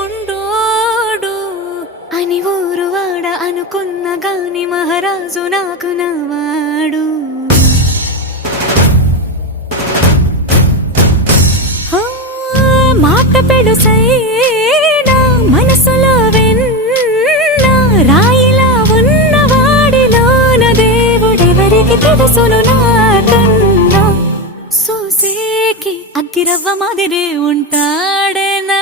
విడుముండోడు అని ఊరువాడ అనుకున్న గాని మహారాజు నాకు నవాడు. మాట పెడుసైనా మనసులో వెన్న రాయిలా ఉన్నవాడిలోన దేవుడెవరికి తెలుసును నాకన్నా. సూసేకి అగ్గిరవ్వ మాదిరే ఉంటాడే నా